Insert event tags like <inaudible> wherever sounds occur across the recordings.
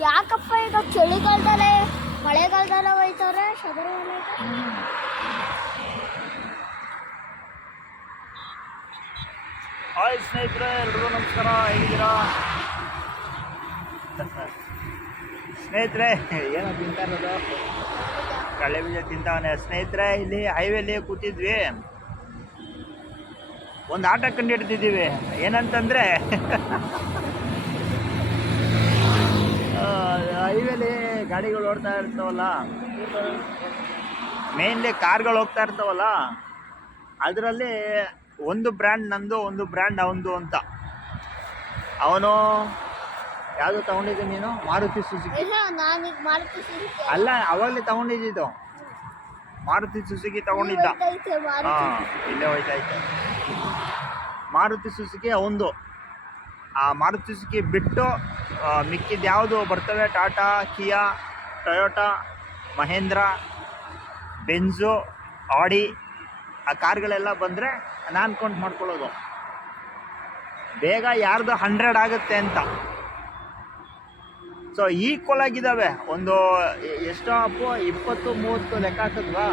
ಯಾಕಪ್ಪ ಈಗ ಚಳಿಗಾಲದಲ್ಲೇ ಮಳೆಗಾಲದಲ್ಲೇ ಹೋಯ್ತವ್ರೆ ಶಬರಿಮಲೆ ಹಾಯ್ ಸ್ನೇಹಿತರೆ, ಎಲ್ರಿಗೂ ನಮಸ್ಕಾರ, ಹೇಗಿದ್ದೀರಾ? ಸ್ನೇಹಿತರೆ, ಏನೋ ತಿಂತಾ ಇರೋದು? ಕಳ್ಳೆ ಬೀಜ ತಿಂತಾವನೆ ಸ್ನೇಹಿತರೆ, ಇಲ್ಲಿ ಹೈವೇಲಿ ಕೂತಿದ್ವಿ. ಒಂದು ಆಟ ಕಂಡಿಡ್ತಿದ್ದೀವಿ ಏನಂತಂದ್ರೆ ಹೈವೇಲಿ ಗಾಡಿಗಳು ಓಡ್ತಾ ಇರ್ತಾವಲ್ಲ? ಮೇನ್ಲಿ ಕಾರ್ಗಳು ಹೋಗ್ತಾ ಇರ್ತಾವಲ್ಲ? ಅದರಲ್ಲಿ ಒಂದು ಬ್ರ್ಯಾಂಡ್ ನಂದು ಒಂದು ಬ್ರ್ಯಾಂಡ್ ಅವಂದು ಅಂತ. ಅವನು ಯಾವುದು ತಗೊಂಡಿದ್ದೆ ನೀನು? ಮಾರುತಿ ಸುಜುಕಿ. ಅಲ್ಲ ಅವಾಗಲೇ ತಗೊಂಡಿದ್ದು ಮಾರುತಿ ಸುಜುಕಿ ತಗೊಂಡಿದ್ದ. ಹಾಂ ಇಲ್ಲೇ ಹೋಯ್ತಾ ಇದ್ದೆ ಮಾರುತಿ ಸುಜುಕಿ ಅವಂದು ಆ ಮಾರುತಿ ಸುಜುಕಿ ಬಿಟ್ಟು ಮಿಕ್ಕಿದ ಯಾವುದು? ಬರ್ತವೆ Tata Kia Toyota Mahindra Benz Audi ಆ ಕಾರ್ಗಳೆಲ್ಲ ಬಂದರೆ ನಾನು ಕೌಂಟ್ ಮಾಡ್ಕೊಳ್ಳೋದು. ಬೇಗ ಯಾರ್ದು ಹಂಡ್ರೆಡ್ ಆಗುತ್ತೆ ಅಂತ. ಸೊ ಈಕ್ವಲ್ ಆಗಿದ್ದಾವೆ ಒಂದು ಎಷ್ಟೋ ಅಪ್ಪು? ಇಪ್ಪತ್ತು ಮೂವತ್ತು ಲೆಕ್ಕ ಹಾಕಿದ್ವಾ?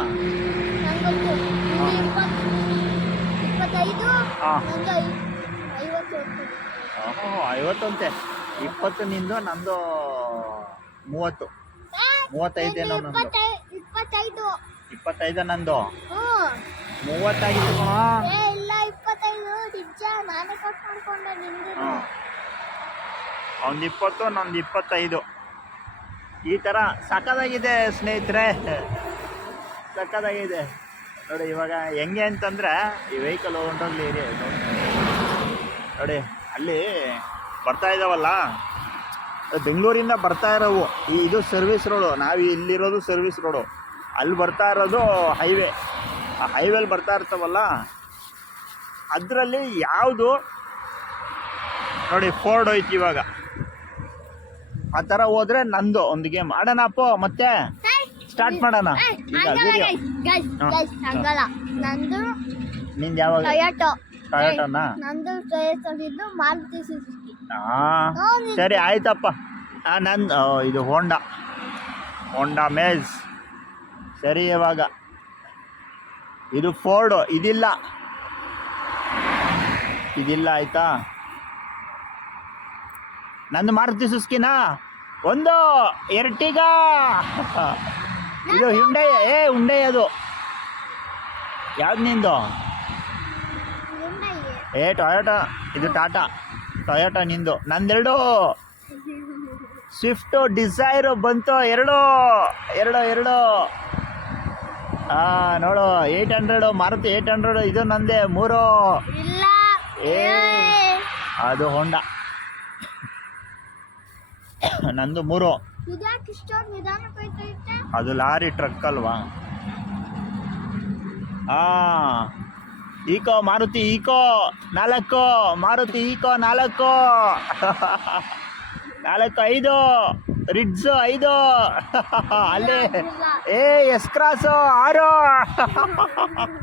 ಹಾಂ. ಐವತ್ತಂತೆ. ಇಪ್ಪತ್ತು ನಿಂದು ನಂದು ಮೂವತ್ತು. ಮೂವತ್ತೈದೇನೋ ನಂದು ನಂದು ಇಪ್ಪತ್ತೈ- ಇಪ್ಪತ್ತೈದು. ಇಪ್ಪತ್ತೈದ ನಂದು. ಮೂವತ್ತಾಗಿತ್ತು ಕಣೋ ಏ ಇಲ್ಲ ಇಪ್ಪತ್ತೈದು. ನಿಜ ನಾನೇ ಕಟ್ ಮಾಡ್ಕೊಂಡೆ ನಿಂದು ಇಪ್ಪತ್ತು ನಂದು ಇಪ್ಪತ್ತೈದು. ಈ ಥರ ಸಕ್ಕದಾಗಿದೆ ಸ್ನೇಹಿತರೆ. ಸಕ್ಕದಾಗಿದೆ ನೋಡಿ ಇವಾಗ ಹೆಂಗೆ ಅಂತಂದರೆ ಈ ವೆಹಿಕಲ್ ಹೊಂಟೋಗ್ಲಿ ನೋಡಿ ಅಲ್ಲಿ ಬರ್ತಾ ಇದ್ದಾವಲ್ಲ ಬೆಂಗಳೂರಿಂದ ಬರ್ತಾ ಇರೋವು. ಈ ಇದು ಸರ್ವಿಸ್ ರೋಡು ನಾವು ಇಲ್ಲಿರೋದು ಸರ್ವಿಸ್ ರೋಡು ಅಲ್ಲಿ ಬರ್ತಾ ಇರೋದು ಹೈವೇ ಆ ಹೈವೇಲಿ ಬರ್ತಾ ಇರ್ತಾವಲ್ಲ? ಅದರಲ್ಲಿ ಯಾವುದು? ನೋಡಿ ಫೋರ್ಡ್ ಹೋಯ್ತು ಇವಾಗ. ಆ ಥರ ಹೋದ್ರೆ ನಂದು ಒಂದು ಗೇಮ್ ಆಡೋಣ ಅಪ್ಪೋ ಮತ್ತೆ? ಸ್ಟಾರ್ಟ್ ಮಾಡೋಣ. ನಂದು ನಿಂದು ಯಾವಾಗ? ಟೊಯೋಟೋ ಟೊಯೋಟೋನಾ ನಂದು ಮಾರುತಿ ಹಾಂ ಸರಿ ಆಯ್ತಪ್ಪ. ನಂದು ಇದು ಹೋಂಡಾ ಹೋಂಡಾ ಮೇಜ್ ಸರಿ ಇವಾಗ. ಇದು ಫೋರ್ಡು ಇದಿಲ್ಲ. ಇದಿಲ್ಲ ಆಯ್ತಾ? ನಂದು ಮಾರುತಿ ಸುಸ್ಕಿನಾ ಒಂದು ಎರಟಿಗ ಇದು ಹುಂಡೈ ಏ ಹುಂಡೈ ಅದು. ಯಾವ್ದು ನಿಂದು. ಏ ಟೊಯೋಟಾ ಇದು ಟಾಟಾ ಟೊಯೋಟಾ ನಿಂದು. ನಂದೆರಡು. ಸ್ವಿಫ್ಟು ಡಿಸೈರು ಬಂತು. ಎರಡು. ಎರಡು ಎರಡು. ಹಾಂ ನೋಡು eight hundred Maruti eight hundred ಇದು ನಂದೆ. ಮೂರು. ಏ. ಅದು ಹೊಂಡ ನಂದು ಮೂರು. ಅದು ಲಾರಿ ಟ್ರಕ್ ಅಲ್ವಾ? ಹಾಂ ಈಕೋ, ಮಾರುತಿ ಈಕೋ, ನಾಲ್ಕು. ಮಾರುತಿ ಈಕೋ, ನಾಲ್ಕು. <laughs> ನಾಲ್ಕು, ಐದು. ರಿಡ್ಸು ಐದು. <laughs> ಅಲ್ಲೇ. ಏ ಎಸ್ ಕ್ರಾಸು ಆರು. <laughs>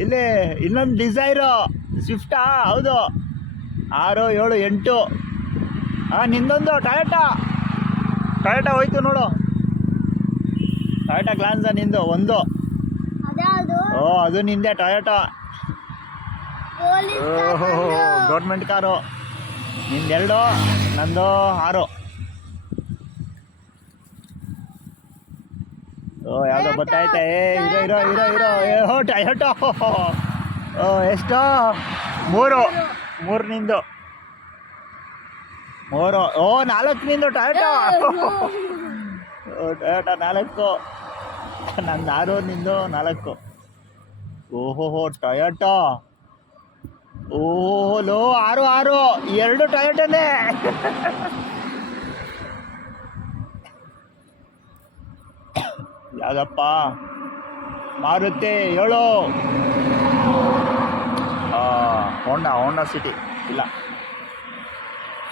ಇಲ್ಲಿ, ಇನ್ನೊಂದು ಡಿಸೈರು. ಸ್ವಿಫ್ಟಾ? ಹೌದು. ಆರು, ಏಳು, ಎಂಟು. ಹಾಂ ನಿಂದೊಂದು, ಟೊಯೋಟಾ. ಟೊಯೋಟಾ ಹೋಯ್ತು ನೋಡು. ಟೊಯೋಟಾ ಗ್ಲಾನ್ಸ ನಿಂದು? ಒಂದು. ಓ ಅದು ನಿಂದೆ ಟೊಯೋಟಾ ಓಹೋ ಗೌರ್ಮೆಂಟ್ ಕಾರು. ನಿಂದೆರಡು ನಂದು ಆರು. ಓ ಯಾವುದೋ ಗೊತ್ತಾಯ್ತಾ? ಏ ಇರೋ ಇರೋ ಇರೋ ಇರೋ. ಏ ಹೋ ಟೊಯೋಟೋ ಓ ಎಷ್ಟು? ಮೂರು. ಮೂರು ನಿಂದು. ಮೂರು. ಓ ನಾಲ್ಕು ನಿಂದು ಟೊಯೋಟೋ ಓ ಟೊಯೋಟಾ ನಾಲ್ಕು. ನಂದು ಆರು ನಿಂದು ನಾಲ್ಕು. ಓಹೋ ಟೊಯೋಟಾ ಓಹೋ ಲೋ ಆರು ಆರು. ಎರಡು ಟೊಯೋಟನೇ ಯಾವ್ದಪ್ಪ? ಮಾರುತಿ ಏಳು. ಹೋಂಡಾ ಹೋಂಡಾ ಸಿಟಿ ಇಲ್ಲ.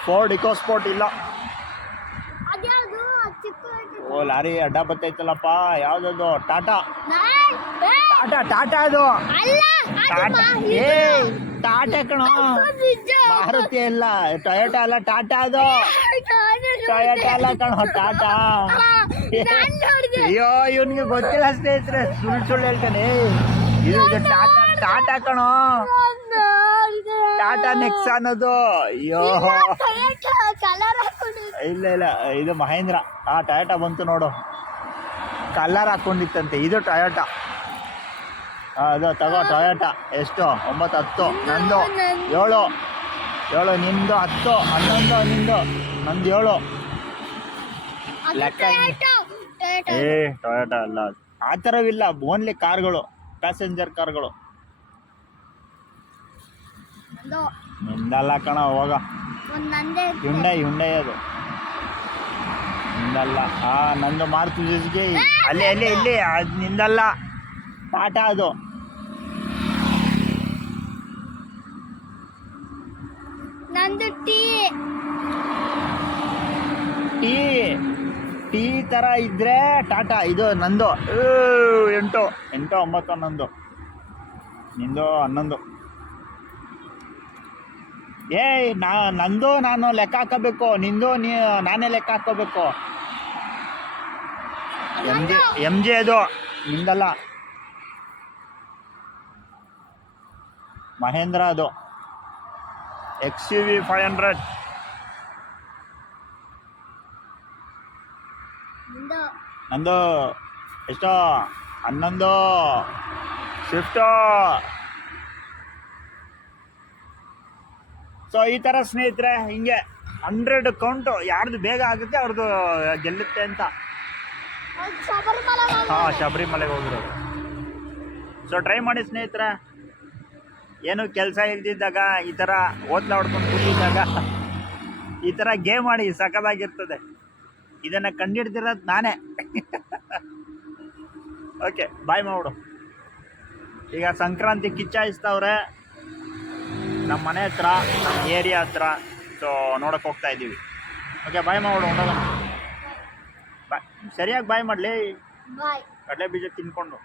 ಫೋರ್ಡ್ ಇಕೋಸ್ಪೋರ್ಟ್ ಇಲ್ಲ. ಓ ಲಾರಿ ಅಡ್ಡ ಬರ್ತೈತಲ್ಲಪ್ಪ ಯಾವ್ದದು? ಟಾಟಾ ಟಾಟಾ ಟಾಟಾ ಅದು. ಟಾಟಾ. ಏ ಟಾಟಾ ಕಣೋ. ಮಾರುತಿ ಅಲ್ಲ ಟೊಯೋಟಾ ಅಲ್ಲ ಟಾಟಾ ಅದು. ಟೊಯೋಟಾ ಅಲ್ಲ ಕಣೋ. ಟಾಟಾ. ಅಯ್ಯೋ ಇವನಿಗೆ ಗೊತ್ತಿಲ್ಲ ಸ್ನೇಹಿತರೆ ಸುಳ್ಳು ಸುಳ್ಳು ಹೇಳ್ತಾನೆ. ಇದು ಟಾಟಾ ಟಾಟಾ ಕಣೋ. ಟಾಟಾ ನೆಕ್ಸ್ ಅನ್ನೋದು ಅಯ್ಯೋ. ಇಲ್ಲ ಇಲ್ಲ ಇದು ಮಹೇಂದ್ರ. ಆ ಟೊಯೋಟಾ ಬಂತು ನೋಡು. ಕಲ್ಲರ್ ಹಾಕೊಂಡಿತ್ತಂತೆ ಇದು ಟೊಯೋಟಾ ಅದು ತಗೋ ಟೊಯೋಟ ಎಷ್ಟು? ಒಂಬತ್ತು ಹತ್ತು. ನಂದು. ಏಳು. ಏಳು ನಿಂದು ಹತ್ತು. ಹನ್ನೊಂದು ನಿಂದು. ನಂದು ಏಳು. ಲೆಕ್ಕ ಏ ಟೊಯಾಟ ಅಲ್ಲ. ಆ ಥರವಿಲ್ಲ ಓನ್ಲಿ ಕಾರ್ಗಳು ಪ್ಯಾಸೆಂಜರ್ ಕಾರ್ಗಳು ನಿಂದಲ್ಲ ಕಣ ಹೋಗ. ಹುಂಡೈ ಹುಂಡೈ ಅದು. ನಿಂದಲ್ಲ. ಆ ನಂದು ಮಾರುತಿ ಸುಜುಕಿ ಅಲ್ಲಿ ಅಲ್ಲಿ ಇಲ್ಲಿ. ಅದು ನಿಂದಲ್ಲ. ಟಾಟಾ ಅದು ನಂದು ಟೀ ಟೀ ಟೀ ಥರ ಇದ್ದರೆ ಟಾಟಾ, ಇದು ನಂದು. ಎಂಟು. ಎಂಟು, ಒಂಬತ್ತು, ಹನ್ನೊಂದು. ನಿಂದು ಹನ್ನೊಂದು. ಏಯ್, ನಾ, ನಂದು ನಾನು ಲೆಕ್ಕ ಹಾಕೋಬೇಕು. ನಿಂದು ನೀ, ನಾನೇ ಲೆಕ್ಕ ಹಾಕೋಬೇಕು. ಎಂ ಜಿ ಎಂ ಜಿ ಅದು. ನಿಂದಲ್ಲ. ಮಹೇಂದ್ರ ಅದು. X U V five hundred ನಂದು ಎಷ್ಟು? ಹನ್ನೊಂದು. ಸ್ವಿಫ್ಟು ಸೊ ಈ ಥರ ಸ್ನೇಹಿತರೆ, ಹಿಂಗೆ ಹಂಡ್ರೆಡ್ ಕೌಂಟು ಯಾರ್ದು ಬೇಗ ಆಗುತ್ತೆ ಅವ್ರದ್ದು ಗೆಲ್ಲುತ್ತೆ ಅಂತ. ಹಾಂ, ಶಬರಿಮಲೆಗೆ ಹೋಗಿರೋದು. ಸೊ ಟ್ರೈ ಮಾಡಿ ಸ್ನೇಹಿತರೆ. ಏನು ಕೆಲಸ ಇಲ್ದಿದ್ದಾಗ, ಈ ಥರ ಓದ್ಲಾಡ್ಕೊಂಡು ಕೂತಿದ್ದಾಗ, ಈ ಥರ ಗೇಮ್ ಮಾಡಿ ಸಖತ್ತಾಗಿರ್ತದೆ. ಇದನ್ನು ಕಂಡಿಡ್ದಿರೋದು ನಾನೇ. ಓಕೆ ಬಾಯ್ ಮಾಡು ಈಗ ಸಂಕ್ರಾಂತಿ ಕಿಚ್ಚಾಯಿಸ್ತವ್ರೆ. ನಮ್ಮ ಮನೆ ಹತ್ರ ನಮ್ಮ ಏರಿಯಾ ಹತ್ರ ಸೊ ನೋಡಕ್ಕೆ ಹೋಗ್ತಾ ಇದ್ದೀವಿ. ಓಕೆ ಬಾಯ್ ಮಾಡು ಹೊಂಡೋಣ ಬಾಯ್ ಸರಿಯಾಗಿ ಬಾಯ್ ಮಾಡಲಿ. ಕಡಲೆ ಬೀಜ ತಿನ್ಕೊಂಡು.